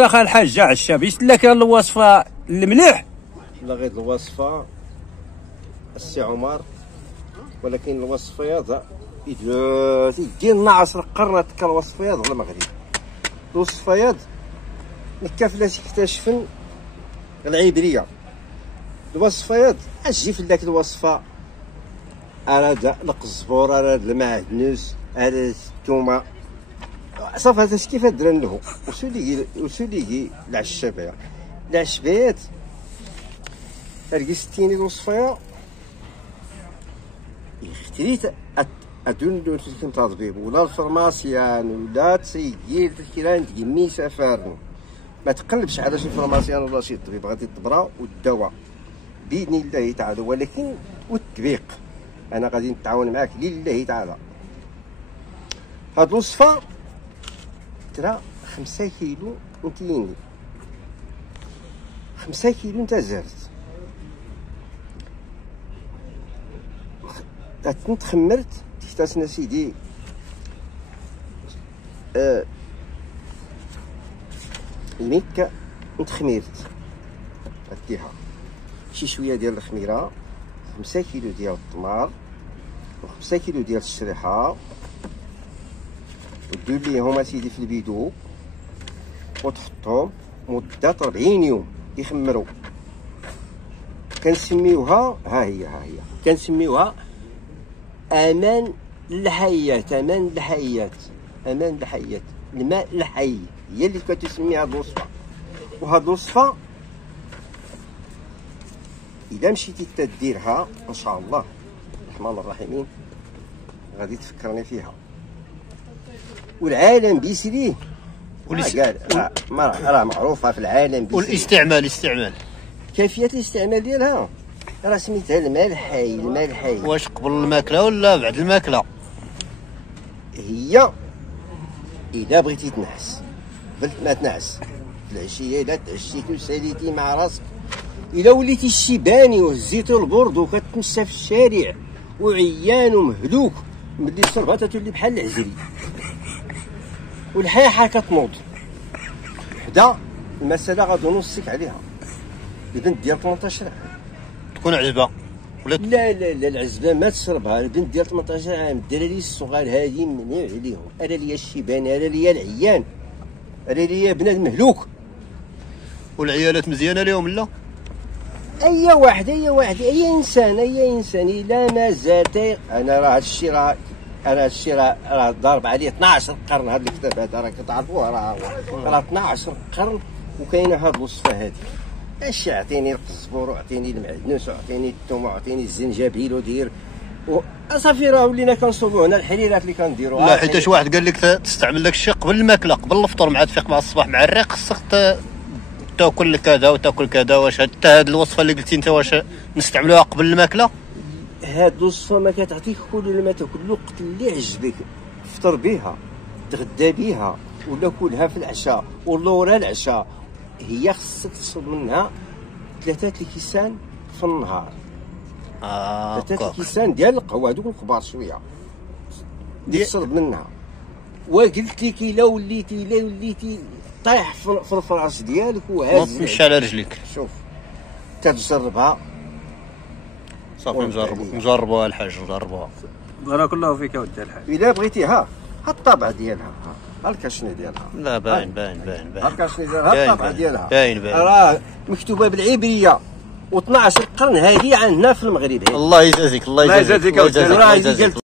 اخا الحاج عشا باش لك الوصفه المليح. لا غير الوصفه السي عمر، ولكن الوصفيات ديالنا عصر القرن تلك الوصفيات في المغرب. الوصفيات مكافله تكتشفن العبريه. الوصفيات اجي في ذاك الوصفه اراد القزبور، اراد المعدنوس، اراد الثومه، صافي هذا كيف درن له وسولي العشابيه. العشبيات رقستيني الوصفيه يختريت ادون كنت طبيب ولا الفرماسيان ولا تسيير الكيران تقمي سفارن، ما تقلبش على شي فرماسيان ولا شي طبيب، غادي الطبره والدواء باذن الله تعالى. ولكن والتبيق انا غادي نتعاون معاك لله تعالى. هاد الوصفه ترى 5 كيلو نتيني 5 كيلو نتا زرت كنت خمرت تحتاجنا سيدي الميكا نتخميرت اديها شي شويه ديال الخميره، 5 كيلو ديال التمر و5 كيلو ديال الشريحه، ودير ليهم اسيدي في البيدو وتحطهم مده 40 يوم يخمروا. كنسميوها ها هي كنسميوها امان الحيات، امان الحيات، امان الحيات، الماء الحي هي اللي كتسمي هاد الوصفه. وهاد الوصفه اذا مشيتي تديرها ان شاء الله الرحمن الرحيم غادي تفكرني فيها. والعالم بيسريه راه معروفه في العالم بيسريه. والاستعمال كيفيه الاستعمال ديالها راه سميتها الماء الحي. الماء الحي واش قبل الماكله ولا بعد الماكله؟ هي اذا بغيتي تنعس قبل ما تنعس في العشيه، اذا تعشيتي وساليتي مع راسك، اذا وليتي شيباني وهزيتي البرد وكتمشى في الشارع وعيان ومهلوك، ملي الشربه تولي بحال العزري والحيحه كتنوض حدا المساله غادي نوصيك عليها. البنت ديال 18 عام تكون عزبه ولا لا العزبه ما تشربها. البنت ديال 18 عام الدراري الصغار هادي ممنوع عليهم. انا ليا الشيبان، انا ليا العيان، انا ليا بنادم مهلوك. والعيالات مزيانه ليهم لا؟ اي واحد اي انسان الا ما زال. انا راه هادشي راه ضارب عليه 12 قرن. هذا الكتاب هذا راه كتعرفوه، راه 12 قرن وكاينه هاد الوصفه هادي. اش عطيني القزبور وعطيني المعدنوس وعطيني الثوم وعطيني الزنجبيل ودير صافي راه ولينا كنصوبوا هنا الحريرات اللي كنديروها. لا حيتاش واحد قال لك تستعمل داك الشيء قبل الماكله، قبل الفطور مع تفيق مع الصباح مع الريق خصك تاكل كذا وتاكل كذا. واش حتى هاد الوصفه اللي قلتي انت واش نستعملوها قبل الماكله؟ هاد الوصفه ما كتعطيك كل ما تاكل الوقت اللي عجبك، فطر بها، تغدى بها، ولا كلها في العشاء ولا ورا العشاء. هي خصك تشرب منها 3 الكيسان في النهار. 3 الكيسان ديال القهوه هذوك الكبار شويه تشرب منها. وقلت لك الا وليتي طايح في الفراش ديالك وهاز تمشي على رجليك، شوف تجربها صافي. نجربوها الحاج، نجربوها. بارك الله فيك يا ودي الحاج. الا بغيتيها ها الطابع ديالها، ها الكاشني ديالها. لا باين ها الكاشني ديالها، الطابع ديالها باين راه مكتوبه بالعبريه و12 قرن. هذه عندنا في المغرب. الله يجازيك، الله يجازيك.